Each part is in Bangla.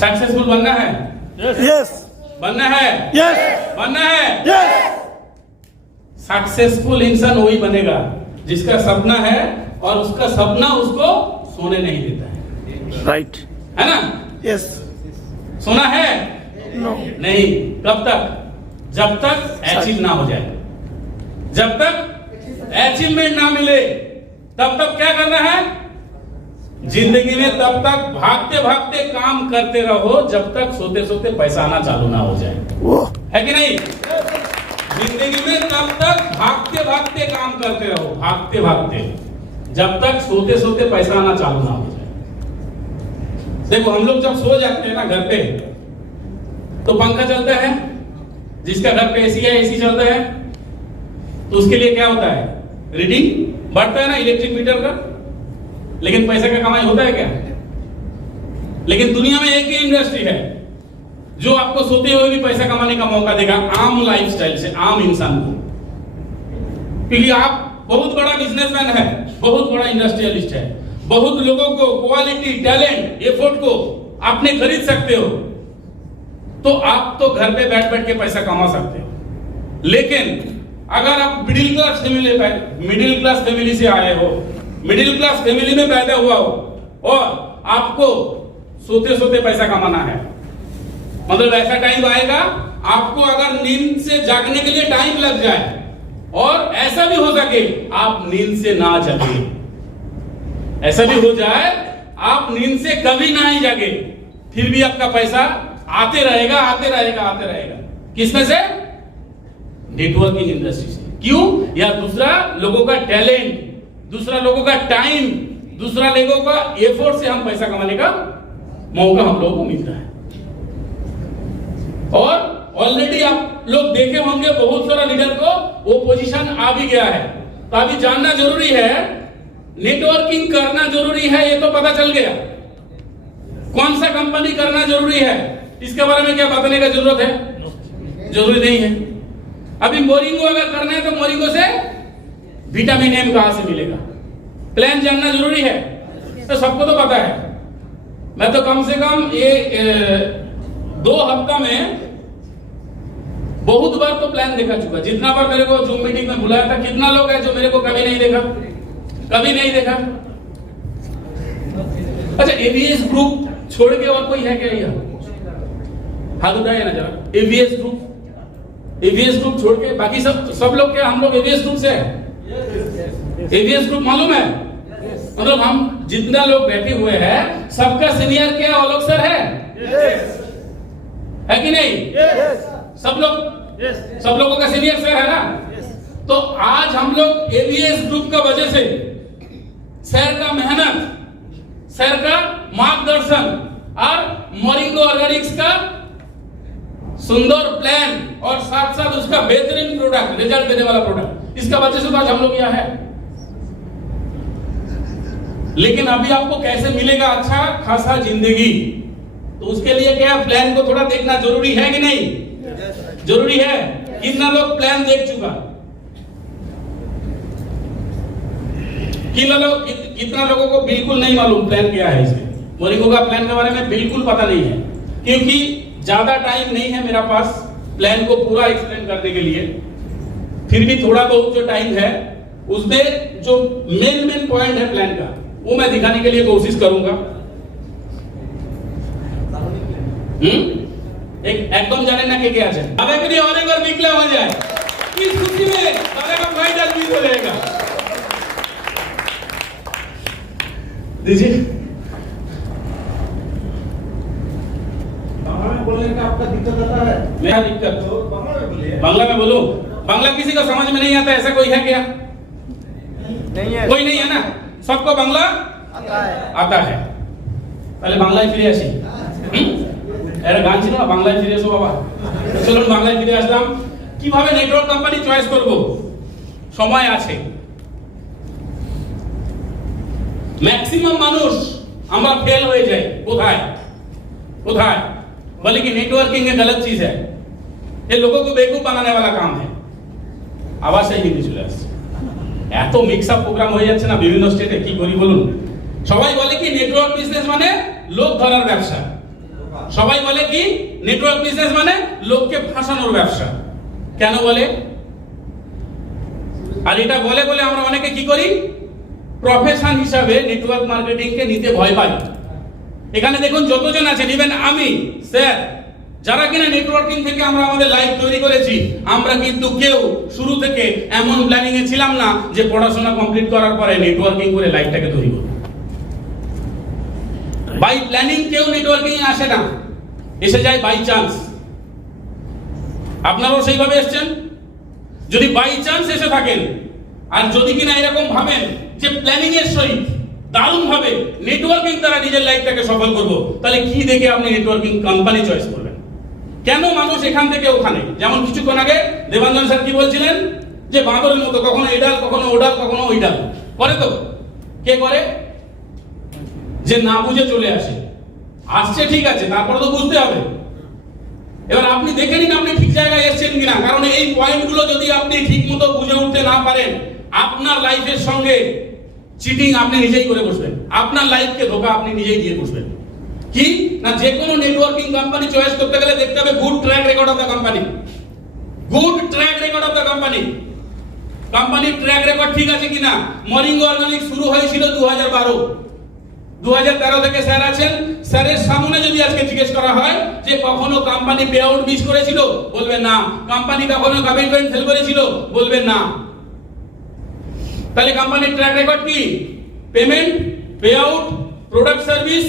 सक्सेसफुल बनना है, यस बनना है, यस बनना है। यस। सक्सेसफुल इंसान वही बनेगा जिसका सपना है और उसका सपना उसको सोने नहीं देता है, राइट, है ना? यस। सोना है नो, नहीं। कब तक? जब तक अचीव ना हो जाए, जब तक अचीवमेंट ना मिले, तब तक क्या करना है जिंदगी में? तब तक भागते भागते काम करते रहो जब तक सोते सोते पैसा आना चालू ना हो जाए, वो है कि नहीं? जिंदगी में तब तक भागते भागते काम करते रहो, भागते भागते, जब तक सोते सोते पैसा आना चालू ना हो जाए। देखो हम लोग जब सो जाते हैं ना घर पे, तो पंखा चलता है, जिसका घर पे एसी है एसी चलता है, तो उसके लिए क्या होता है? रीडिंग बढ़ता है ना इलेक्ट्रिक मीटर का, लेकिन पैसे का कमाई होता है क्या? लेकिन दुनिया में एक ही इंडस्ट्री है जो आपको सोते हुए भी पैसा कमाने का मौका देगा, आम लाइफस्टाइल से, आम इंसान को। क्योंकि आप बहुत बड़ा बिजनेसमैन है, बहुत बड़ा इंडस्ट्रियलिस्ट है, बहुत लोगों को क्वालिटी, टैलेंट, एफर्ट को आपने खरीद सकते हो, तो आप तो घर पे बैठ बैठ के पैसा कमा सकते हो। लेकिन अगर आप मिडिल क्लास फैमिली से आए हो, मिडिल क्लास फैमिली में पैदा हुआ हो और आपको सोते सोते पैसा कमाना है, मतलब ऐसा टाइम आएगा आपको अगर नींद से जागने के लिए टाइम लग जाए और ऐसा भी हो सके आप नींद से ना जागे, ऐसा भी हो जाए आप नींद से कभी ना ही जागे, फिर भी आपका पैसा आते रहेगा, आते रहेगा, आते रहेगा। किसमें से? नेटवर्किंग इंडस्ट्री से। क्यों? या दूसरा लोगों का टैलेंट, दूसरा लोगों का टाइम, दूसरा लोगों का एफर्ट से हम पैसा कमाने का मौका हम लोगों को मिलता है। और ऑलरेडी आप लोग देखे होंगे बहुत सारा लीडर को वो पोजीशन आ भी गया है, तो अभी जानना जरूरी है, नेटवर्किंग करना जरूरी है, ये तो पता चल गया। कौन सा कंपनी करना जरूरी है इसके बारे में क्या बताने का जरूरत है? जरूरी नहीं है। अभी मोरिंगो अगर करना है तो मोरिंगो से विटामिन एम कहां से मिलेगा, प्लान जानना जरूरी है, तो सबको तो पता है। मैं तो कम से कम ये 2 हफ्ता में बहुत बार तो प्लान देखा चुका। जितना बार मेरे को जूम मीटिंग में बुलाया था, कितना लोग है जो मेरे को कभी नहीं देखा, कभी नहीं देखा। अच्छा, एवीएस ग्रुप छोड़ के और कोई है क्या? यह हाथ उठाइए ना जरा। एवीएस ग्रुप छोड़ के बाकी सब लोग क्या? हम लोग एवीएस ग्रुप से है। एवीएस ग्रुप मालूम है? मतलब हम जितना लोग बैठे हुए हैं सबका सीनियर क्या ऑलोक सर है? है कि नहीं? सब लोगों का सीनियर सर है ना? तो आज हम लोग एवीएस ग्रुप का वजह से सर का मेहनत, सर का मार्गदर्शन और मोरिंगो ऑर्गेनिक्स का सुंदर प्लान और साथ साथ उसका बेहतरीन प्रोडक्ट, रिजल्ट देने वाला प्रोडक्ट, इसका वजह से आज हम लोग यहाँ है। लेकिन अभी आपको कैसे मिलेगा अच्छा खासा जिंदगी, तो उसके लिए क्या प्लान को थोड़ा देखना जरूरी है कि नहीं? जरूरी है। कितना लोग प्लान देख चुका? कितना लोगों को बिल्कुल नहीं मालूम प्लान क्या है? इसमें मोरिंगो का प्लान के बारे में बिल्कुल पता नहीं है, क्योंकि ज्यादा टाइम नहीं है मेरा पास प्लान को पूरा एक्सप्लेन करने के लिए। फिर भी थोड़ा बहुत जो टाइम है उसमें जो मेन पॉइंट है प्लान का वो मैं दिखाने के लिए कोशिश करूंगा। एकदम जाने ना के क्या है अब एक और एक बार निकले हो जाए इस खुशी में का फायदा भी हो जाएगा। दीजिए बोलने का आपका दिक्कत आता है? मेरा दिक्कत तो बांग्ला में बोलिए। बांग्ला में बोलो। बांग्ला किसी को समझ में नहीं आता, ऐसा कोई है क्या? नहीं है, कोई नहीं है ना? सबको बांग्ला आता है। তাহলে বাংলায় ফিরে আসি। একটা গান ছিল না, বাংলায় ফিরে এসো বাবা। চলুন বাংলায় ফিরে আসলাম। কিভাবে নেটওয়ার্ক কোম্পানি চয়েস করব? সময় আছে। ম্যাক্সিমাম মানুষ আমরা ফেল হয়ে যাই কোথায়? बोले कि नेटवर्किंग एक गलत चीज है, ये लोगों को बेवकूफ बनाने वाला काम है। आवाज से हिंदी चले আসছে। এত মিক্স আপ প্রোগ্রাম হয়ে যাচ্ছে না বিভিন্ন স্টেটে, কি করি বলুন? সবাই বলে কি নেটওয়ার্ক বিজনেস মানে লোক ধরার ব্যবসা, সবাই বলে কি নেটওয়ার্ক বিজনেস মানে লোককে ফাঁসানোর ব্যবসা। কেন বলে? আর এটা বলে বলে আমরা অনেকে কি করি, প্রফেশন হিসাবে নেটওয়ার্ক মার্কেটিং কে নিতে ভয় পাই। এখানে দেখুন যতজন আছেন, ইভেন আমি স্যার, যারা কিনা নেটওয়ার্কিং থেকে আমরা আমাদের লাইফ তৈরি করেছি, আমরা কিন্তু কেউ শুরু থেকে এমন প্ল্যানিং এ ছিলাম না যে পড়াশোনা কমপ্লিট করার পরে নেটওয়ার্কিং করে লাইফটাকে তৈরি করব। বাই প্ল্যানিং কেউ নেটওয়ার্কিং আসে না, এসে যায় বাই চান্স। আপনারাও সেইভাবে এসেছেন। যদি বাই চান্স এসে থাকেন আর যদি কিনা এরকম ভাবেন যে প্ল্যানিং এর সহিত দারুণ ভাবে নেটওয়ার্কিং দ্বারা নিজের লাইফটাকে সফল করব, তাহলে কি দেখে আপনি নেটওয়ার্কিং কোম্পানি চয়েস করবেন? কেন মানুষ এখান থেকে ওখানে, যেমন কিছুক্ষণ আগে দেবাঞ্জন স্যার কি বলছিলেন যে বাঁদরের মতো কখনো এডাল কখনো ওডাল কখনো ওইডাল করে। তো কে করে? যে না বুঝে চলে আসে। আসছে ঠিক আছে, তারপরে তো বুঝতে হবে। এবার আপনি দেখে নিন আপনি ঠিক জায়গায় এসেছেন কিনা, কারণ এই পয়েন্টগুলো যদি আপনি ঠিক মতো বুঝে উঠতে না পারেন, আপনার লাইফের সঙ্গে চিটিং আপনি নিজেই করে বসবেন, আপনার লাইফকে ধোঁকা আপনি নিজেই দিয়ে বসবেন। কি না, যে কোনো নেটওয়ার্কিং কোম্পানি চয়েস করতে গেলে দেখতে হবে good track record of the company. Good track record of the company, কোম্পানির ট্র্যাক রেকর্ড ঠিক আছে কিনা। মরিঙ্গো অর্গানিক শুরু হয়েছিল 2012, 2013 থেকে স্যার আছেন। স্যারের সামনে যদি আজকে জিজ্ঞেস করা হয় যে কখনো কোম্পানি পে আউট মিস করেছিল, বলবেন না। কোম্পানি কখনো কমিটমেন্ট ফেল করেছিল, বলবেন না। তাহলে কোম্পানির ট্র্যাক রেকর্ড কি? Payment, pay out, product service,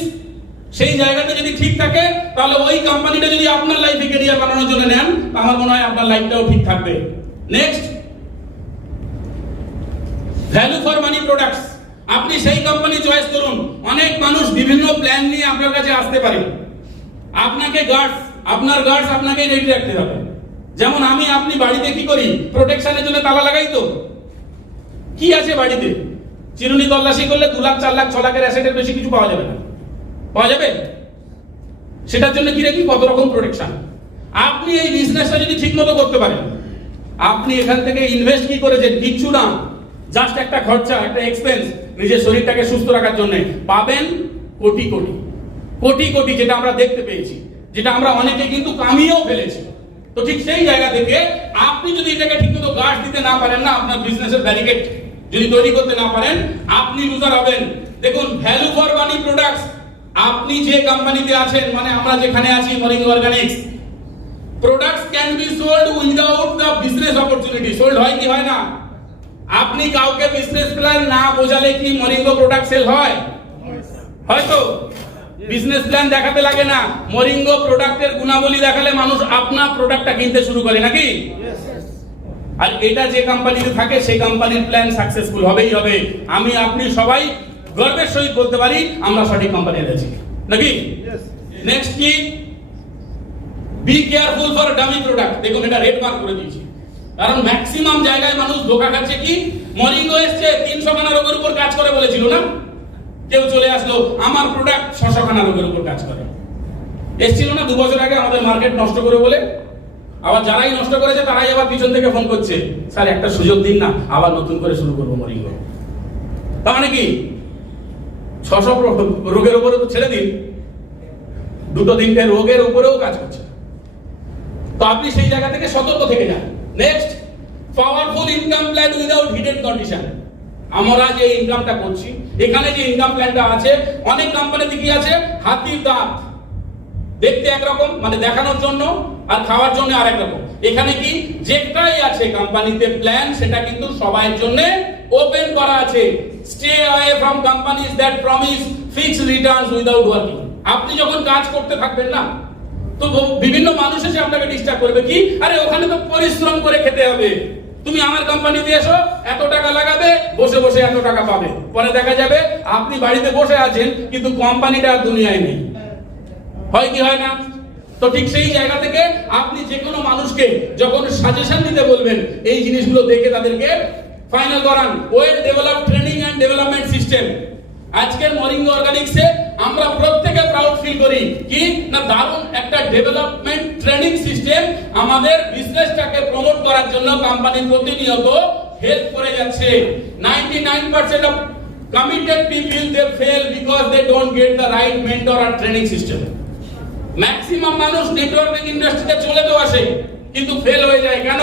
সেই জায়গাতে যদি ঠিক থাকে, তাহলে ওই কোম্পানিটা যদি আপনার লাইফে ক্যারিয়ার বানানোর জন্য নেন, আমার মনে হয় আপনার লাইফটাও ঠিক থাকবে। Next, value for money products. আপনি সেই কোম্পানি চয়েস করুন। অনেক মানুষ বিভিন্ন প্ল্যান নিয়ে আপনার কাছে আসতে পারে। আপনাকে গার্ডস, আপনার গার্ডস আপনাকে রেডি রাখতে হবে। যেমন আমি আপনি বাড়িতে কি করি, প্রোটেকশনের জন্য তালা লাগাই। তো কি আছে বাড়িতে? চিরুনি তল্লাশি করলে 2 লাখ 4 লাখ 6 লাখের অ্যাসেটের বেশি কিছু পাওয়া যাবে না। পাওয়া যাবে? সেটার জন্য কি রাখি? কত রকম প্রোটেকশন। আপনি এই বিজনেসটা যদি ঠিকমতো করতে পারেন, আপনি এখান থেকে ইনভেস্ট কি করেছেন? কিচ্ছু না, জাস্ট একটা খরচা, একটা এক্সপেন্স, নিজের শরীরটাকে সুস্থ রাখার জন্য পাবেন কোটি কোটি কোটি কোটি, যেটা আমরা দেখতে পেয়েছি, যেটা আমরা অনেকে কিন্তু কামিয়েও ফেলেছি। তো ঠিক সেই জায়গা থেকে আপনি যদি এটাকে ঠিকমতো গার্ড দিতে না পারেন না, আপনার বিজনেসের ব্যারিকেড যদি তৈরি করতে না পারেন, আপনি লুজার হবেন। দেখুন, ভ্যালু ফর মানি প্রোডাক্টস, আপনি যে কোম্পানিতে আছেন, মানে আমরা যেখানে আছি Moringo Organics, products can be sold without the business opportunity. Sold হয় কি হয় না? আপনি কাউকে বিজনেস প্ল্যান না বোঝালে কি মরিঙ্গো প্রোডাক্ট সেল হয়? হয়তো বিজনেস প্ল্যান দেখাতে লাগে না, মরিঙ্গো প্রোডাক্টের গুণাবলী দেখালে মানুষ আপনার প্রোডাক্টটা কিনতে শুরু করে, নাকি? আর এটা যে কোম্পানিতে থাকে সেই কোম্পানির প্ল্যান সাকসেসফুল হবেই হবে। আমি আপনি সবাই গর্বের সহিত বলতে পারি আমরা সঠিক কোম্পানিতে আছি, নাকি? নেক্সট কি? Be careful for dummy product. দেখুন, এটা রেড মার্ক করে দিয়েছি, কারণ ম্যাক্সিমাম জায়গায় মানুষ ধোঁকা খাচ্ছে। কি? মরিঙ্গো এসছে 300 খানা রোগের উপর কাজ করে বলেছিল না? কেউ চলে আসলো আমার প্রোডাক্ট 600 খানা রোগের উপর কাজ করে। এসছিল না 2 বছর আগে আমাদের মার্কেট নষ্ট করে বলে? আবার যারাই নষ্ট করেছে তারাই আবার পিছন থেকে ফোন করছে, স্যার একটা সুযোগ দিন না, আবার নতুন করে শুরু করবো মরিঙ্গো। তার মানে কি 600 রোগের উপরে তো ছেড়ে দিন, 2-3টে রোগের উপরেও কাজ করছে। তো আপনি সেই জায়গা থেকে সতর্ক থেকে যান। Next, powerful income plan without hidden condition. আমরা যে ইনকামটা করছি, এখানে যে ইনকাম প্ল্যানটা আছে, অনেক কোম্পানিতে কি আছে? হাতির দাঁত, দেখতে একরকম, মানে দেখানোর জন্য, আর খাওয়ার জন্য আরেক রকম। এখানে কি যেটাই আছে কোম্পানিতে প্ল্যান, সেটা কিন্তু সবার জন্য ওপেন করা আছে। Stay away from companies that promise fixed Returns without working. আপনি যখন কাজ করতে থাকবেন না, তো বিভিন্ন মানুষ এসে আপনাকে ডিস্টার্ব করবে। কি? আরে ওখানে তো পরিশ্রম করে খেতে হবে, তুমি আমার কোম্পানিতে এসো, এত টাকা লাগাবে, বসে বসে এত টাকা পাবে। পরে দেখা যাবে আপনি বাড়িতে বসে আছেন কিন্তু কোম্পানিটা আর দুনিয়ায় নেই। হয় কি হয় না? তো ঠিক সেই জায়গা থেকে আপনি যে কোনো মানুষকে যখন সাজেশন দিতে বলবেন, এই জিনিসগুলো দেখে তাদেরকে ফাইনাল করান। Well develop training and development system. আজকের মরিঙ্গো অর্গানিক্সে আমরা প্রত্যেকে প্রাউড ফিল করি কি না, দারুণ একটা ডেভেলপমেন্ট ট্রেনিং সিস্টেম আমাদের বিজনেসটাকে প্রমোট করার জন্য কোম্পানি প্রতিনিয়ত হেল্প করে যাচ্ছে। 99% of committed people they fail because they don't get the right mentor আর ট্রেনিং সিস্টেম। ম্যাক্সিমাম মানুষ নেটওয়ার্কিং ইন্ডাস্ট্রিতে চলে তো আসে, কিন্তু ফেল হয়ে যায় কেন?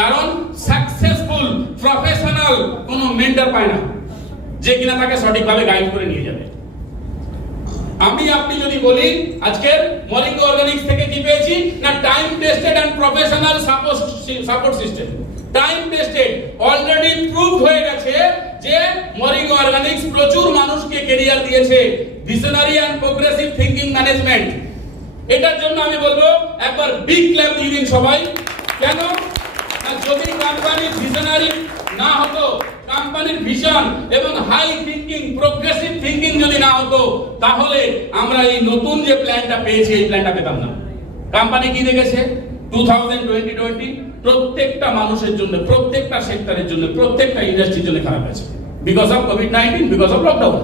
কারণ সাকসেসফুল প্রফেশনাল কোনো মেন্টর পায় না যে কিনা তাকে সঠিকভাবে গাইড করে নিয়ে যাবে। আমি আপনি যদি বলি আজকে মরিঙ্গো অর্গানিক্স থেকে কি পেয়েছি না, time tested and professional support system. Time tested, already prove হয়ে গেছে যে মরিঙ্গো অর্গানিক্স প্রচুর মানুষকে ক্যারিয়ার দিয়েছে, visionary and progressive thinking management. এটার জন্য আমি বলবো একবার বিগ ক্ল্যাপ দিয়ে দিন সবাই। কেন না, যদি কোম্পানির ভিশনারি না হতো, কোম্পানির ভিশন এবং হাই থিংকিং প্রোগ্রেসিভ থিংকিং যদি না হতো, তাহলে আমরা এই নতুন যে প্ল্যানটা পেয়েছি এই প্ল্যানটা পেতাম না। কোম্পানি কি দেখেছে 2020 প্রত্যেকটা মানুষের জন্য, প্রত্যেকটা সেক্টরের জন্য, প্রত্যেকটা ইন্ডাস্ট্রির জন্য খারাপ আছে, because of COVID-19, because of lockdown.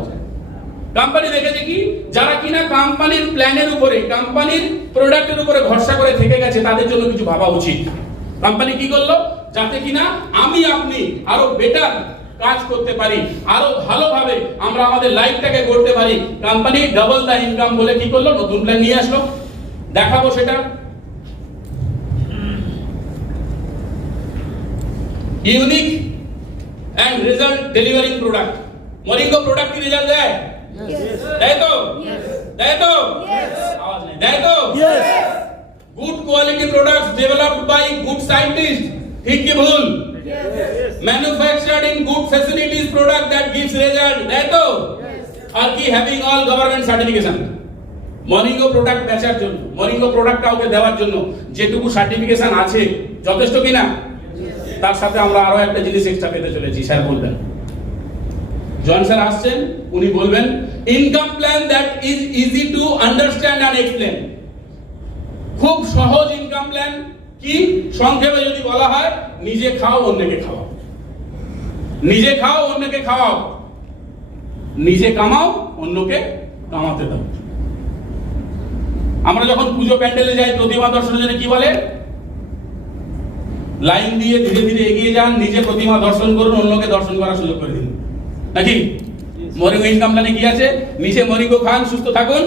Company দেখেছে কি, যারা কিনা কোম্পানির প্ল্যানের উপরে, কোম্পানির প্রোডাক্টের উপরে ভরসা করে থেকে গেছে, তাদের জন্য কিছু ভাবা উচিত। কোম্পানি কি করলো, যাতে কিনা আমি আপনি আরো বেটার কাজ করতে পারি, আরো ভালোভাবে আমরা আমাদের লাইফটাকে করতে পারি। কোম্পানি ডাবল দা ইনকাম বলে কি করলো, নতুন প্ল্যান নিয়ে আসলো। দেখাবো সেটা। Unique and result delivering product. Moringo product কি রেজাল্ট দেয়? দেয় তো? দেয় তো? আওয়াজ নেই। দেয় তো? Good quality products developed by good scientist. ঠিক কি ভুল? Manufactured in good facilities product that gives result. দেয় তো? আর কি having all government certification. Moringo product বেচার জন্য, মরিঙ্গো প্রোডাক্ট কাউকে দেওয়ার জন্য যেটুকু সার্টিফিকেশন আছে যথেষ্ট কিনা? তার সাথে আমরা আরো একটা জিনিস এক্সট্রা পেতে চলেছি, স্যার বলবেন। জন স্যার আসছেন, উনি বলবেন income plan that is easy to understand and explain. খুব সহজ ইনকাম প্ল্যান কি, সংক্ষেপে যদি বলা হয়, নিজে খাও অন্যকে খাওয়াও, নিজে খাও অন্যকে খাওয়াও, নিজে কামাও অন্যকে কামাতে দাও। আমরা যখন পুজো প্যান্ডেলে যাই প্রতিমা দর্শনের জন্য কি বলে? লাইন দিয়ে ধীরে ধীরে এগিয়ে যান, নিজে প্রতিমা দর্শন করুন, অন্যকে দর্শন করার সুযোগ করে দিন, নাকি? মরিঙ্গো ইনকাম প্ল্যানে কি আছে? নিজে মরিঙ্গো খান, সুস্থ থাকুন,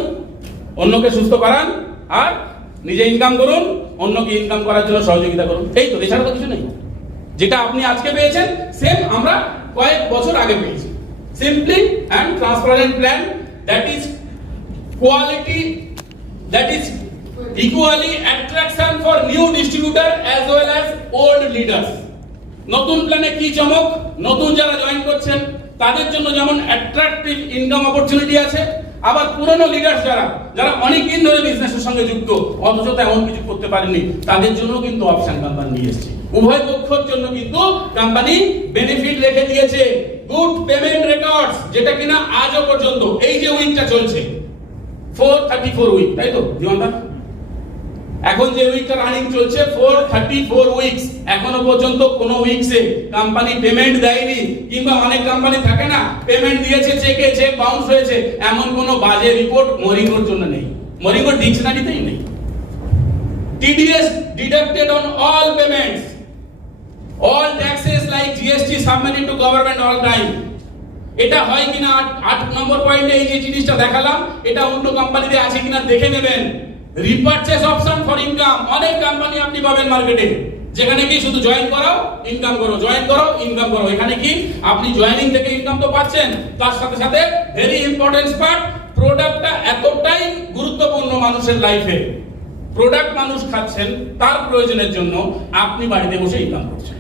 অন্যকে সুস্থ করান, আর নিজে ইনকাম করুন, অন্যকে ইনকাম করার জন্য সহযোগিতা করুন। এই তো, এছাড়া তো কিছু নেই। যেটা আপনি আজকে পেয়েছেন সেম আমরা কয়েক বছর আগে পেয়েছি। Simply and transparent plan that is quality, that is equally attraction for new distributor as well as old leaders. নতুন প্ল্যানে কি চমক, নতুন যারা জয়েন করছেন তাদের জন্য যেমন অ্যাট্রাকটিভ ইনকাম অপরচুনিটি আছে, আবার পুরনো লিডার্স যারা অনেক দিন ধরে বিজনেসের সঙ্গে যুক্ত অথচ তেমন কিছু করতে পারেনি, তাদের জন্য কিন্তু অপশন কোম্পানি নিয়ে এসেছে। উভয় পক্ষের জন্য কিন্তু কোম্পানি বেনিফিট রেখে দিয়েছে। গুড পেমেন্ট রেকর্ডস, যেটা কিনা আজও পর্যন্ত এই যে উইকটা চলছে 434 উইক, তাই তো জীবনদা? এখন যে উইকটা রানিং চলছে 434 উইকস, এখনো পর্যন্ত কোন উইকসে কোম্পানি পেমেন্ট দেয়নি, কিংবা অনেক কোম্পানি থাকে না পেমেন্ট দিয়েছে, চেকে চেক বাউন্স হয়েছে, এমন কোন বাজে রিপোর্ট মরিঙ্গোর জন্য নেই, মরিঙ্গোর ডিকশনারিতেই নেই। TDS deducted on all payments, all taxes like GST submitted to government all time. এটা হয় কিনা 8 নম্বর পয়েন্টে এই যে জিনিসটা দেখালাম, এটা অন্য কোম্পানিতে আছে কিনা দেখে নেবেন। রিপারচেজ অপশন ফর ইনকাম, অনেক কোম্পানি আপনি পাবেন মার্কেটে, যেখানে কি শুধু জয়েন করো ইনকাম করো, জয়েন করো ইনকাম করো। এখানে কি আপনি জয়েনিং থেকে ইনকাম তো পাচ্ছেন, তার সাথে সাথে ভেরি ইম্পর্টেন্ট পার্ট, প্রোডাক্টটা এতটাই গুরুত্বপূর্ণ মানুষের লাইফে, প্রোডাক্ট মানুষ খাচ্ছেন তার প্রয়োজনের জন্য, আপনি বাড়িতে বসে ইনকাম করছেন।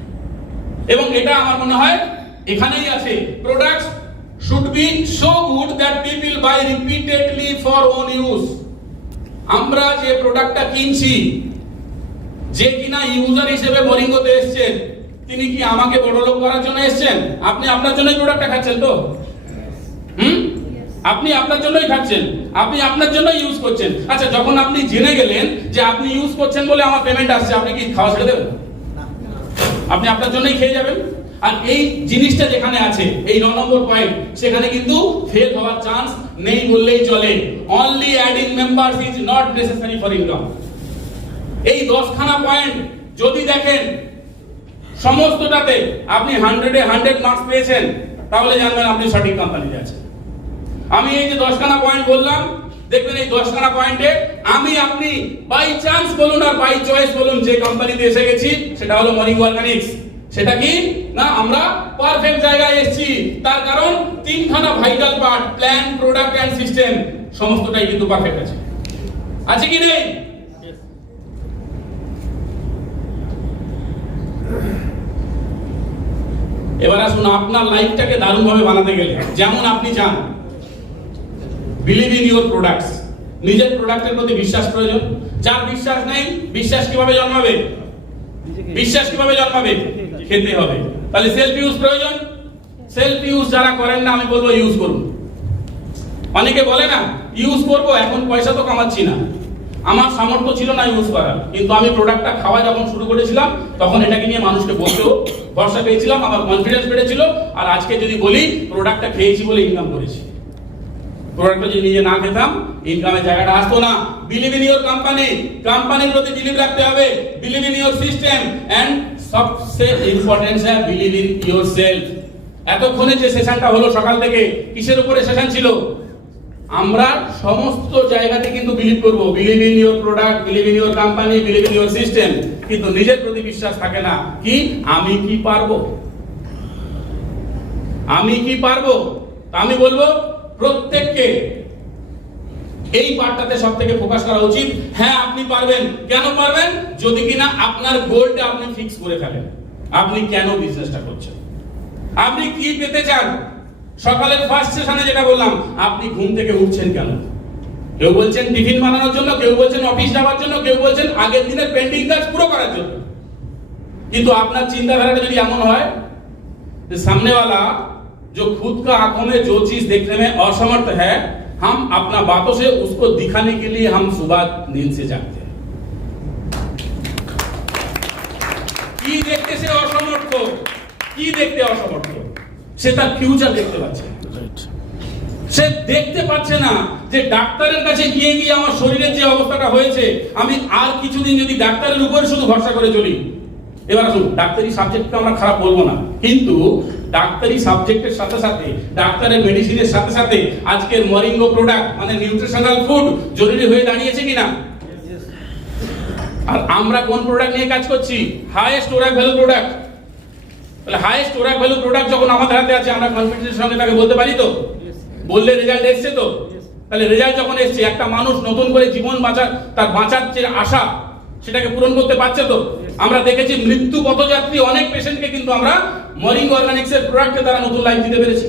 এবং এটা আমার মনে হয় এখানেই আছে, products should be so good that people buy repeatedly for own use. আমরা যে প্রোডাক্টটা কিনছি, যে কিনা ইউজার হিসেবে মরিঙ্গোতে এসেছেন, তিনি কি আমাকে বড়লোক করার জন্য এসেছেন? আপনি আপনার জন্যই প্রোডাক্টটা খাচ্ছেন তো? আপনি আপনার জন্যই খাচ্ছেন, আপনি আপনার জন্যই ইউজ করছেন। আচ্ছা, যখন আপনি জেনে গেলেন যে আপনি ইউজ করছেন বলে আমার পেমেন্ট আসছে, আপনি কি খাওয়া ছেড়ে দেবেন? আপনি আপনার জন্যই খেয়ে যাবেন। আর এই জিনিসটা যেখানে আছে, এই 9 নম্বর পয়েন্ট, সেখানে কিন্তু ফেল হওয়ার চান্স নেই বললেই চলে। Only adding members is not necessary for income. এই 10খানা পয়েন্ট যদি দেখেন, সমস্তটাতে আপনি 100-এ 100 মার্কস পেয়েছেন, তাহলে জানবেন আপনি সঠিক কোম্পানিতে আছেন। আমি এই যে 10খানা পয়েন্ট বললাম, দেখবেন এই 10খানা পয়েন্টে আমি আপনি বাই চান্স বলুন আর বাই চয়েস বলুন যে কোম্পানিতে এসে গেছি সেটা হলো মরিঙ্গো অর্গানিক্স। সেটা কি না আমরা পারফেক্ট জায়গায় এসেছি, তার কারণ তিনখানা vital part plan, product and system সমস্তটাই কিন্তু পারফেক্ট আছে। আছে কি নেই? এবার আসুন আপনার লাইফটাকে দারুণভাবে বানাতে গেলে যেমন আপনি চান, বিলিভ ইন ইউর প্রোডাক্টস। নিজের প্রোডাক্টের প্রতি বিশ্বাস প্রয়োজন। যার বিশ্বাস নেই, বিশ্বাস কিভাবে জন্মাবে? বিশ্বাস কিভাবে জন্মাবে? খেতে হবে। তাহলে সেলফ ইউজ প্রয়োজন। সেলফ ইউজ যারা করেন না, আমি বলবো ইউজ করুন। অনেকে বলে না ইউজ করব, এখন পয়সা তো কামাচ্ছি না, আমার সামর্থ্য ছিল না ইউজ করার, কিন্তু আমি প্রোডাক্টটা খাওয়া যখন শুরু করেছিলাম তখন এটাকে নিয়ে মানুষকে বলতেও ভরসা পেয়েছিলাম, আমার কনফিডেন্স বেড়েছিল। আর আজকে যদি বলি প্রোডাক্টটা খেয়েছি বলে ইনকাম করেছি। প্রোডাক্টটা যদি নিজে না খেতাম ইনকামের জায়গাটা আসতো না। বিলিভ ইন ইওর কোম্পানি, কোম্পানির প্রতি বিলিভ রাখতে হবে। Believe in your system and সবচেয়ে ইম্পর্টেন্ট है বিলিভ ইন ইওর সেলফ। এতক্ষণে যে সেশনটা হলো সকাল থেকে কিসের উপরে সেশন ছিল? আমরা সমস্ত জায়গাতে কিন্তু বিলিভ করব, believe in your product, believe in your company, believe in your system, কিন্তু নিজের প্রতি বিশ্বাস থাকে না। কি আমি কি পারবো? আমি কি পারবো? আমি বলবো প্রত্যেককে এই পার্টটাতে সবথেকে ফোকাস করা উচিত। হ্যাঁ আপনি পারবেন। কেন পারবেন? যদি কিনা আপনার গোলটা আপনি ফিক্স করে ফেলেন। আপনি কেন বিজনেসটা করছেন, আপনি কি পেতে চান। সকালের ফার্স্ট সেশনে যেটা বললাম, আপনি ঘুম থেকে উঠছেন কেন? কেউ বলছেন টিফিন বানানোর জন্য, কেউ বলছেন অফিস যাওয়ার জন্য, কেউ বলছেন আগের দিনের পেন্ডিং কাজ পুরো করার জন্য। কিন্তু আপনার চিন্তাধারাটা যদি এমন হয় যে सामने वाला जो खुद का आंखों में जो चीज देखने में असमर्थ है, हम अपना बातों से उसको दिखाने के लिए हम सुबह नींद से जागते हैं। কি দেখতে সে অসমর্থ, কি দেখতে অসমর্থ? সে তার ফিউচার দেখতে পাচ্ছে না। সে দেখতে পাচ্ছে না যে ডাক্তারের কাছে গিয়ে গিয়ে আমার শরীরের যে অবস্থাটা হয়েছে, আমি আর কিছুদিন যদি ডাক্তারের উপরে শুধু ভরসা করে চলি। এবার আসুন, ডাক্তারি সাবজেক্টকে আমরা খারাপ বলবো না, কিন্তু ডাক্তারি সাবজেক্টের সাথে সাথে ডাক্তারের মেডিসিনের সাথে সাথে আজকের মরিঙ্গো প্রোডাক্ট মানে নিউট্রিশনাল ফুড জরুরি হয়ে দাঁড়িয়েছে কিনা? আর আমরা কোন প্রোডাক্ট নিয়ে কাজ করছি? Highest ORAC value product. তাহলে হাইয়েস্ট ওরাক ভ্যালু প্রোডাক্ট যখন আমাদের হাতে আছে, আমরা কনফিডেন্সের সঙ্গে তাকে বলতে পারি তো? বললে রেজাল্ট এসছে তো? তাহলে রেজাল্ট যখন এসছে, একটা মানুষ নতুন করে জীবন বাঁচার, তার বাঁচার যে আশা সেটাকে পূরণ করতে পারছে তো? আমরা দেখেছি মৃত্যু পথযাত্রী অনেক পেশেন্টকে কিন্তু আমরা মরিঙ্গো অর্গানিক্সের প্রোডাক্টের দ্বারা নতুন লাইফ দিতে পেরেছি।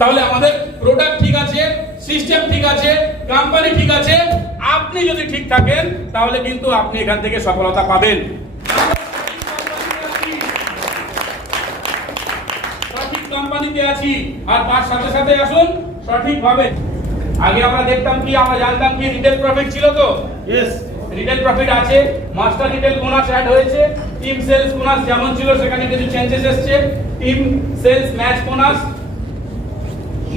তাহলে আমাদের প্রোডাক্ট ঠিক আছে, সিস্টেম ঠিক আছে, কোম্পানি ঠিক আছে, আপনি যদি ঠিক থাকেন তাহলে কিন্তু আপনি এখান থেকে সফলতা পাবেন। সঠিক কোম্পানিতে আছি, আর তার সাথে সাথে আসুন সঠিকভাবে। আগে আমরা দেখতাম কি, আমরা জানতাম কি রিটেল প্রফিট ছিল তো? यस রিটেল প্রফিট আছে, মাস্টার রিটেল বোনাস অ্যাড হয়েছে, টিম সেলস বোনাস যেমন ছিল সেখানে কিছু চেঞ্জেস এসেছে, team sales match bonus,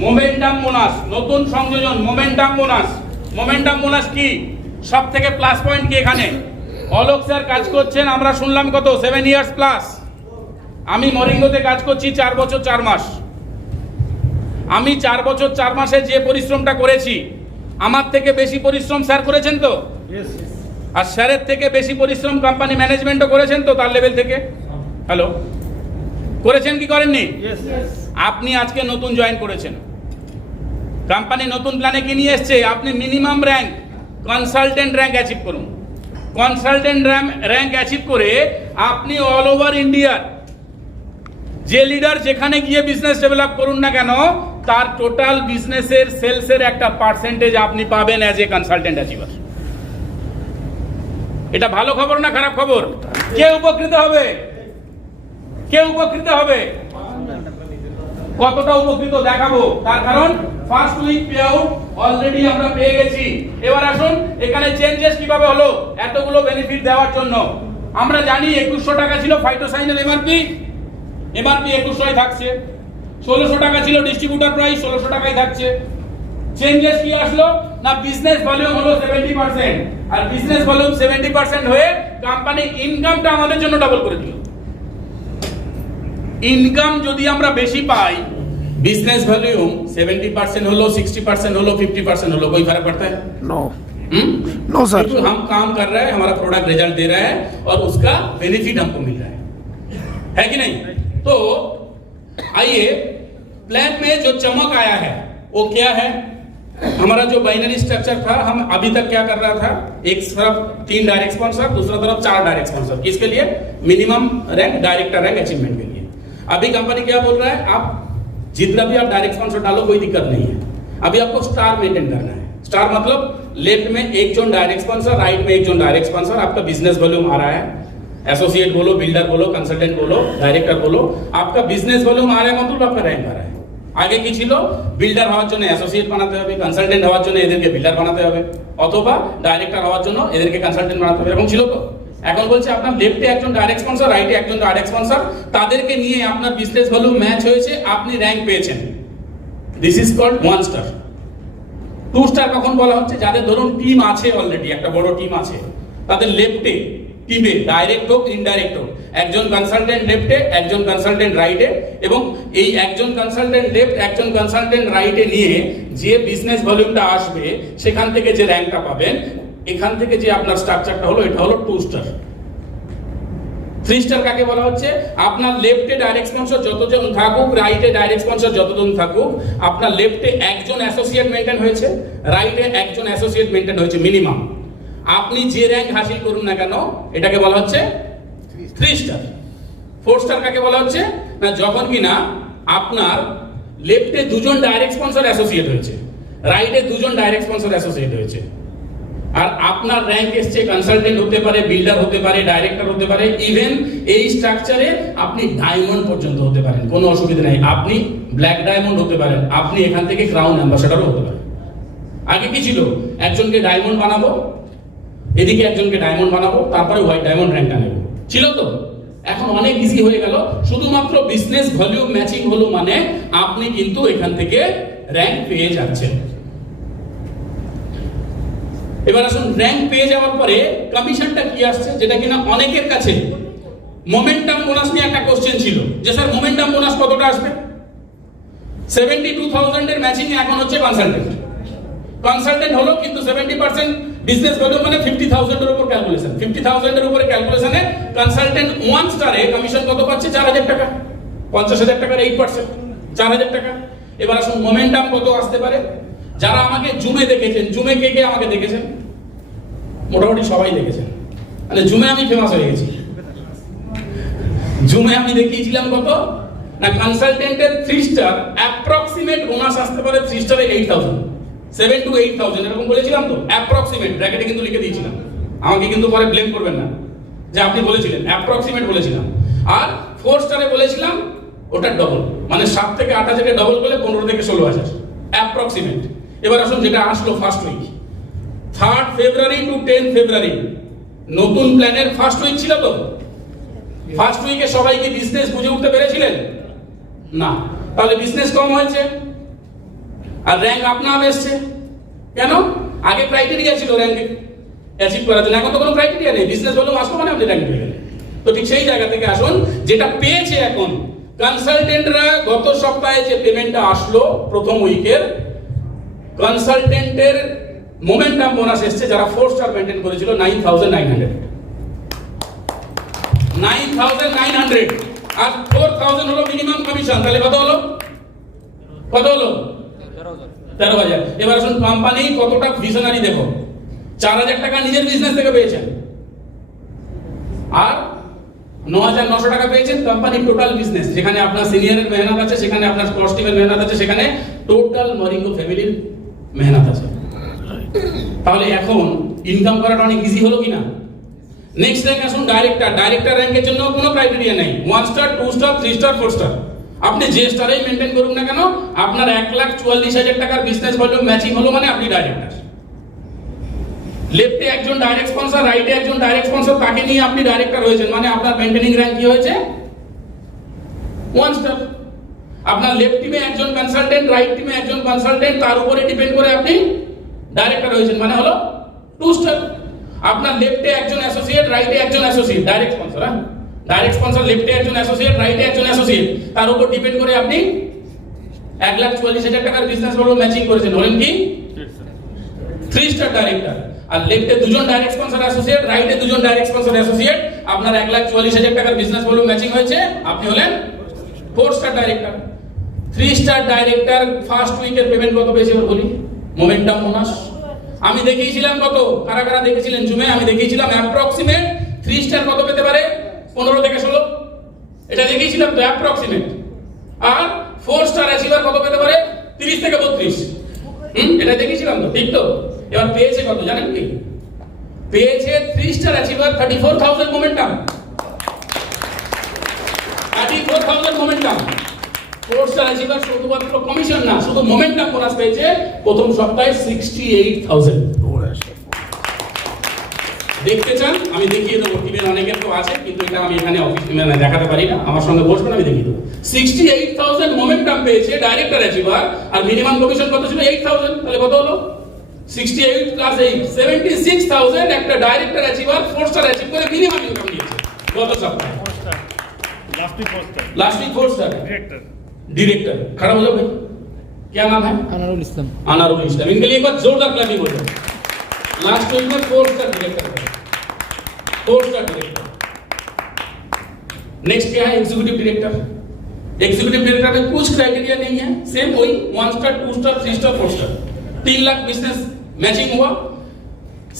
momentum bonus, নতুন সংযোজন মোমেন্টাম বোনাস। মোমেন্টাম বোনাস কি? সবথেকে প্লাস পয়েন্ট কি এখানে? অলোক স্যার কাজ করছেন আমরা শুনলাম কত 7 ইয়ার্স প্লাস। আমি মরিঙ্গোতে কাজ করছি 4 বছর 4 মাস। আমি 4 বছর 4 মাসে যে পরিশ্রমটা করেছি, আমার থেকে বেশি পরিশ্রম স্যার করেছেন তো? यस আর স্যারের থেকে বেশি পরিশ্রম কোম্পানি ম্যানেজমেন্টও করেছেন তো তার লেভেল থেকে? হ্যালো, করেছেন কি করেননি? यस আপনি আজকে নতুন জয়েন করেছেন, কোম্পানি নতুন প্ল্যানে কি নিয়ে এসছে? আপনি minimum rank consultant rank achieve করুন। কনসালটেন্ট র্যাঙ্ক অ্যাচিভ করে আপনি অল ওভার ইন্ডিয়ার যে লিডার যেখানে গিয়ে বিজনেস ডেভেলপ করুন না কেন, তার টোটাল বিজনেসের সেলসের একটা পার্সেন্টেজ আপনি পাবেন অ্যাজ এ কনসালটেন্ট অ্যাচিভার। এটা ভালো খবর না খারাপ খবর? কে উপকৃত হবে? কে উপকৃত হবে? কতটা উপকৃত দেখাবো, তার কারণ first week pay out already আমরা পেয়ে গেছি। এবার আসুন এখানে চেঞ্জেস কিভাবে হলো এতগুলো বেনিফিট দেওয়ার জন্য। আমরা জানি 2100 টাকা ছিল ফাইটোসাইনের এমআরপি, এমআরপি 2100 থাকছে। 1600 টাকা ছিল ডিস্ট্রিবিউটর প্রাইস, 1600 টাকাই থাকছে। চেঞ্জেস কি আসলো না, বিজনেস ভলিউম হলো 70%, আর বিজনেস ভলিউম 70% হয়ে কোম্পানি ইনকামটা আমাদের জন্য ডাবল করে দিল। ইনকাম যদি আমরা বেশি পাই बिजनेस वॉल्यूम 70% हलो, 60% हलो, 50% हलो, कोई फर्क पड़ता है? No no sir. तो हम काम कर रहे हैं, हमारा प्रोडक्ट रिजल्ट दे रहा है और उसका बेनिफिट हमको मिल रहा है कि नहीं? तो आइए, प्लान में जो चमक आया है वो क्या है? हमारा जो बाइनरी स्ट्रक्चर था, हम अभी तक क्या कर रहा था? एक तरफ 3 डायरेक्ट स्पॉन्सर, दूसरा तरफ 4 डायरेक्ट स्पॉन्सर। किसके लिए? Minimum rank, director rank achievement के लिए। अभी कंपनी क्या बोल रहा है? आप जितना भी आप डायरेक्ट स्पॉन्सर डालो, कोई दिक्कत नहीं है। अभी आपको स्टार मेंटेन करना है। स्टार मतलब लेफ्ट में 1 जोन डायरेक्ट स्पॉन्सर, राइट में 1 जोन डायरेक्ट स्पॉन्सर। आपका बिजनेस वॉल्यूम आ रहा है, एसोसिएट बोलो, बिल्डर बोलो, कंसल्टेंट बोलो, डायरेक्टर बोलो, आपका बिजनेस वॉल्यूम आ रहा है मतलब आपका रैंक आ रहा है। আগে কি ছিল? বিল্ডার হওয়ার জন্য অ্যাসোসিয়েট বানাতে হবে, কনসালটেন্ট হওয়ার জন্য এদেরকে বিল্ডার বানাতে হবে, অথবা ডাইরেক্টর হওয়ার জন্য এদেরকে কনসালটেন্ট বানাতে হবে, এরকম ছিল তো। এখন বলছে আপনার লেফটে একজন ডাইরেক্ট স্পন্সর, রাইটে একজন ডাইরেক্ট স্পন্সর, তাদেরকে নিয়ে আপনার বিজনেস ভ্যালু ম্যাচ হয়েছে, আপনি র‍্যাঙ্ক পেয়েছেন। This is called 1 star. 2 star কখন বলা হচ্ছে? যাদের ধরুন টিম আছে, অলরেডি একটা বড় টিম আছে, তাদের লেফটে টিমে ডাইরেক্ট হোক ইনডাইরেক্ট হোক, একজন কনসালটেন্ট লেফটে, একজন কনসালটেন্ট রাইটে, এবং এই একজন কনসালটেন্ট লেফট, একজন কনসালটেন্ট রাইটে নিয়ে যে বিজনেস ভলিউমটা আসবে, সেখান থেকে যে র‍্যাঙ্কটা পাবেন, এখান থেকে যে আপনার স্ট্রাকচারটা হলো, এটা হলো 2 স্টার। 3 স্টার কাকে বলা হচ্ছে? আপনার লেফটে ডাইরেক্ট স্পন্সর যতজন থাকুক, রাইটে ডাইরেক্ট স্পন্সর যতজন থাকুক, আপনার লেফটে একজন অ্যাসোসিয়েট মেইনটেইন হয়েছে, রাইটে একজন অ্যাসোসিয়েট মেইনটেইন হয়েছে মিনিমাম। আপনি যে র‍্যাঙ্ক হাসিল করুন না কেন, এটাকে বলা হচ্ছে 3 স্টার। 4 স্টার কাকে বলা হচ্ছে? না, যখন কিনা আপনার লেফটে 2 জন ডাইরেক্ট স্পন্সর অ্যাসোসিয়েট হয়েছে, রাইটে 2 জন ডাইরেক্ট স্পন্সর অ্যাসোসিয়েট হয়েছে, আর আপনার র‍্যাঙ্ক এসছে কনসালটেন্ট হতে পারে, বিল্ডার হতে পারে, ডাইরেক্টর হতে পারে, ইভেন এই স্ট্রাকচারে আপনি ডায়মন্ড পর্যন্ত হতে পারেন, কোনো অসুবিধা নেই। আপনি ব্ল্যাক ডায়মন্ড হতে পারেন, আপনি এখান থেকে ক্রাউন অ্যাম্বাসেডরও হতে পারেন। আগে কি ছিল? একজনকে ডায়মন্ড বানাবো, এদিকে একজনকে ডায়মন্ড বানাবো, তারপরে হোয়াইট ডায়মন্ড র‍্যাঙ্কটা নেব, ছিল তো। এখন অনেক ইজি হয়ে গেল, শুধুমাত্র বিজনেস ভলিউম ম্যাচিং হলো মানে আপনি কিন্তু এখান থেকে র‍্যাঙ্ক পেয়ে যাচ্ছেন। এবার আসুন, র‍্যাঙ্ক পেয়ে যাওয়ার পরে কমিশনটা কি আসছে, যেটা কিনা অনেকের কাছে মোমেন্টাম বোনাস নিয়ে একটা কোশ্চেন ছিল, যে স্যার মোমেন্টাম বোনাস কতটা আসবে? 72,000 এর ম্যাচিং এখন হচ্ছে কনসালটেন্ট হলো, কিন্তু 70% বিজনেস ভ্যালু মানে 50,000 এর উপর ক্যালকুলেশন। 50,000 এর উপরে ক্যালকুলেশনে কনসালটেন্ট 1 স্টারে কমিশন কত পাচ্ছে? 4,000 টাকা। 50,000 টাকার 8%, 4,000 টাকা। এবার আসুন, মোমেন্টাম কত আসতে পারে? যারা আমাকে জুমে দেখেছেন, জুমে কে কে আমাকে দেখেছেন? মোটামুটি সবাই দেখেছেন। মানে জুমে আমি ফেমাস হয়ে গেছি। জুমে আমি দেখিয়েছিলাম কত না, কনসালটেন্টের 3 স্টার অ্যাপ্রক্সিমেট বোনাস আসতে পারে 3 স্টারে 8,000, 7 to 8,000 এরকম বলেছিলাম তো। অ্যাপ্রক্সিমেট ব্র্যাকেটে কিন্তু লিখে দিয়েছিলাম, আমাকে কিন্তু পরে ব্লেম করবেন না যে আপনি বলেছিলেন। অ্যাপ্রক্সিমেট বলেছিলাম। আর 4 স্টারে বলেছিলাম ওটা ডবল, মানে 7 থেকে 8,000 ডবল করলে 15 থেকে 16,000 অ্যাপ্রক্সিমেট। এবার আসুন, যেটা আসলো ফার্স্ট উইক, 3rd ফেব্রুয়ারি টু 10 ফেব্রুয়ারি, নতুন প্ল্যানের ফার্স্ট উইক ছিল তো। ফার্স্ট উইকে সবাই কি বিজনেস বুঝে উঠতে পেরেছিলেন? না। তাহলে বিজনেস কম হয়েছে আর র‍্যাঙ্ক আপ না এসছে কেন? আগে ক্রাইটেরিয়া ছিল র‍্যাঙ্ক অ্যাচিভ করার জন্য, এখন তো কোনো ক্রাইটেরিয়া নেই। বিজনেস ভলিউম আসলো মানে আপনি র‍্যাঙ্ক পেয়ে গেলেন। তো ঠিক সেই জায়গা থেকে আসুন, যেটা পেয়েছে এখন কনসালটেন্টরা, গত সপ্তাহে যে পেমেন্টটা আসলো প্রথম উইকের, কনসালটেন্টের মোমেন্টাম বোনাস এসছে যারা 4 স্টার মেইনটেইন করেছিল 9,900, 9,900, আর 4,000 হলো মিনিমাম কমিশন। তাহলে কত হলো? 13,000। এবার আসুন, কোম্পানি কতটা ভিশনারি দেখো। 4,000 টাকা নিজের বিজনেস থেকে পেয়েছেন, আর 9,900 টাকা পেয়েছেন কোম্পানির টোটাল বিজনেস, যেখানে আপনার সিনিয়রের মেহনত আছে, সেখানে আপনার ক্রস টিমের মেহনত আছে, সেখানে টোটাল মরিঙ্গো ফ্যামিলির মেহনত আছে। তাহলে এখন ইনকাম করাটা অনেক ইজি হলো কিনা? নেক্সট র্যাঙ্ক আসুন, ডাইরেক্টর। ডাইরেক্টর র্যাঙ্কের জন্য কোনো ক্রাইটেরিয়া নেই, 1 স্টার, 2 স্টার, 3 স্টার, 4 স্টার। আপনি যে স্টারেই মেইনটেইন করুন না কেন, আপনার 1,44,000 টাকার বিজনেস ভলিউম ম্যাচিং হলো মানে আপনি ডাইরেক্টর। লেফটে একজন ডাইরেক্ট স্পন্সর, রাইটে একজন ডাইরেক্ট স্পন্সর, তাকে নিয়ে আপনি ডাইরেক্টর হয়েছেন মানে আপনার মেইনটেইনিং র‍্যাঙ্ক কি হয়েছে? 1 স্টার। আপনার লেফট টিমে একজন কনসালটেন্ট, রাইট টিমে একজন কনসালটেন্ট, তার উপরে ডিপেন্ড করে আপনি ডাইরেক্টর হয়েছেন মানে হলো 2 স্টার। আপনার লেফটে একজন অ্যাসোসিয়েট, রাইটে একজন associate, direct sponsor, direct sponsor লেফটে একজন অ্যাসোসিয়েট, রাইটে একজন অ্যাসোসিয়েট, তার উপর ডিপেন্ড করে আপনি 1,44,000 টাকার বিজনেস মডেল ম্যাচিং করেছেন, হলেন কি 3 স্টার ডাইরেক্টর। আর লেফটে দুজন ডাইরেক্ট স্পন্সর অ্যাসোসিয়েট, রাইটে দুজন ডাইরেক্ট স্পন্সর অ্যাসোসিয়েট, আপনার 1,44,000 টাকার বিজনেস মডেল ম্যাচিং হয়েছে, আপনি হলেন 4 star director. 3 star director first উইকের পেমেন্ট কত পেয়েছে বলি? মোমেন্টাম বোনাস আমি দেখিয়েছিলাম কত, কারা কারা দেখেছিলেন জুমে? আমি দেখিয়েছিলাম অ্যাপ্রক্সিমেট 3 স্টার কত পেতে পারে, 15 থেকে 16, এটা দেখিয়েছিলাম তো অ্যাপ্রক্সিমেট। আর 4 স্টার অ্যাচিভার কত পেতে পারে? 30 থেকে 32, এটা দেখিয়েছিলাম তো, ঠিক তো? এবার পেয়েছে কত জানেন কি? পেয়েছে 3 star achiever 34,000 momentum, 34,000 momentum. 4 star achiever শুধুমাত্র কমিশন না, শুধু মোমেন্টাম বোনাস পেয়েছে প্রথম সপ্তাহে 68,000। দেখতে চান আমি দেখিয়ে দেবো, টিমের অনেকের তো আছে, কিন্তু এটা আমি এখানে অফিস টিমে দেখাতে পারি না, আমার সঙ্গে বসবেন আমি দেখিয়ে দেবো। 68,000 মোমেন্টাম পেয়েছে ডাইরেক্টর অ্যাচিভার, আর মিনিমাম কমিশন কত ছিল? 8,000। তাহলে কত হলো? 68 প্লাস 8 76,000 একটা ডাইরেক্টর অ্যাচিভার 4 স্টার অ্যাচিভ করে মিনিমাম ইনকাম দিয়েছে গত সপ্তাহে। लास्ट वीक 4 स्टार डायरेक्टर खड़ा हो जाओ भाई, क्या नाम है? अनारुल इस्लाम। अनारुल इस्लाम, इनके लिए एक बार जोरदार क्लैपिंग हो जाए। लास्ट वीक में 4 star director, 4 star director. Next क्या है? Executive director. एग्जीक्यूटिव डायरेक्टर में कुछ क्राइटेरिया नहीं है, सेम वही 1 star 2 star 3 star 4 star. 3 lakh business matching हुआ,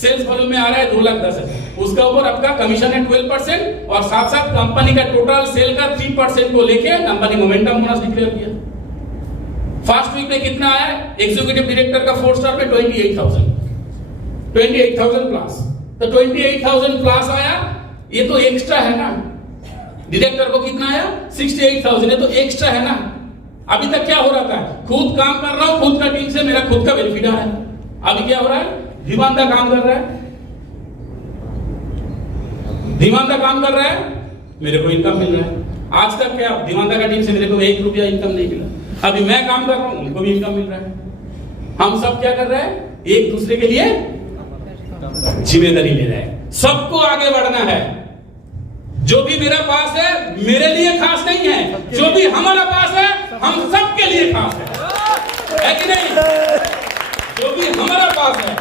सेल्स वॉल्यूम में आ रहा है 2,10,000, उसका ऊपर आपका कमीशन है 12% और साथ साथ कंपनी का टोटल सेल का 3% को लेके कंपनी मोमेंटम बोनस डिक्लेयर किया। फर्स्ट वीक में कितना आया? एग्जीक्यूटिव डायरेक्टर का 4 स्टार में 28,000 प्लस, तो 28,000 प्लस आया, ये तो एक्स्ट्रा है ना। डायरेक्टर को कितना आया? 68,000, ये तो एक्स्ट्रा है ना। अभी तक क्या हो रहा था? खुद काम कर रहा हूं, खुद का टीम से मेरा खुद का बेनिफिट आ रहा है। अभी क्या हो रहा है? धीमानदा काम कर रहा है, धीमानदा काम कर रहा है, मेरे को इनकम मिल रहा है। आज तक क्या धीमानदा का टीम से मेरे को 1 रुपया इनकम नहीं मिला, अभी मैं काम कर रहा हूं, उनको भी इनकम मिल रहा है। हम सब क्या कर रहे हैं? एक दूसरे के लिए जिम्मेदारी ले रहे हैं, सबको आगे बढ़ना है। जो भी मेरा पास है मेरे लिए खास नहीं है, जो भी हमारा पास है हम सबके लिए खास है कि नहीं? जो भी हमारा पास है,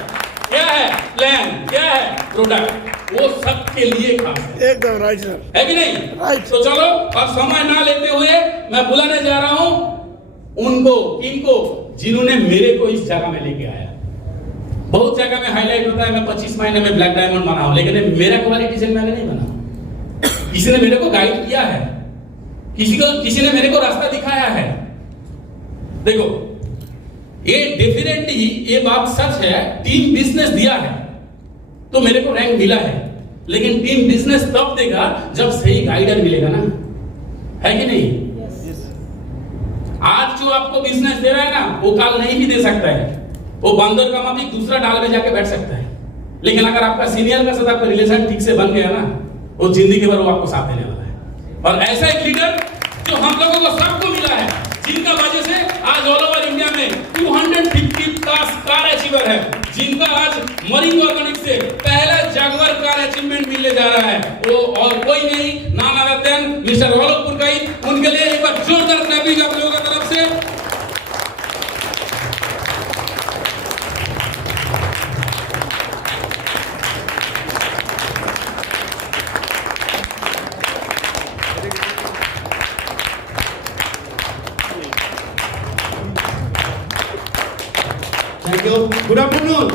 क्या है प्लान, क्या है प्रोडक्ट, वो सबके लिए खास है, एकदम राइट सर, है कि नहीं? राइट। तो चलो अब समय ना लेते हुए मैं बुलाने जा रहा हूं उनको, इनको जिन्होंने मेरे को इस जगह में लेके आया। बहुत जगह में हाईलाइट होता है मैं 25 महीने में ब्लैक डायमंड बना हूं, लेकिन मेरा क्वालिटी से मैंने नहीं बना। किसी ने मेरे को गाइड किया है, किसी ने मेरे को रास्ता दिखाया है। देखो ये डेफिनेटली ये बात सच है, टीम बिजनेस दिया है तो मेरे को रैंक मिला है, लेकिन टीम बिजनेस तब देगा जब सही गाइडर मिलेगा ना, है कि नहीं? आज जो आपको बिजनेस दे रहा है ना, वो कल नहीं भी दे सकता है, वो बंदर का माफिक दूसरा डाल में जाके बैठ सकता है। लेकिन अगर आपका सीनियर का साथ आपका रिलेशन ठीक से बन गया ना, वो जिंदगी भर वो आपको साथ देने वाला है। और ऐसा एक लीडर जो हम लोगों को सबको मिला है, जिनका वजह से आज ऑल ओवर इंडिया में 250 प्लस कार अचीवर है, जिनका आज मरीन ऑर्गेनिक से पहला जागवार कार अचीवमेंट मिलने जा रहा है, वो और कोई नहीं, नाम आते हैं मिस्टर ऑलोक पुरकाई। उनके लिए एक बार जोरदार क्लैपिंग आप लोगों की तरफ से। Thank you. Good afternoon.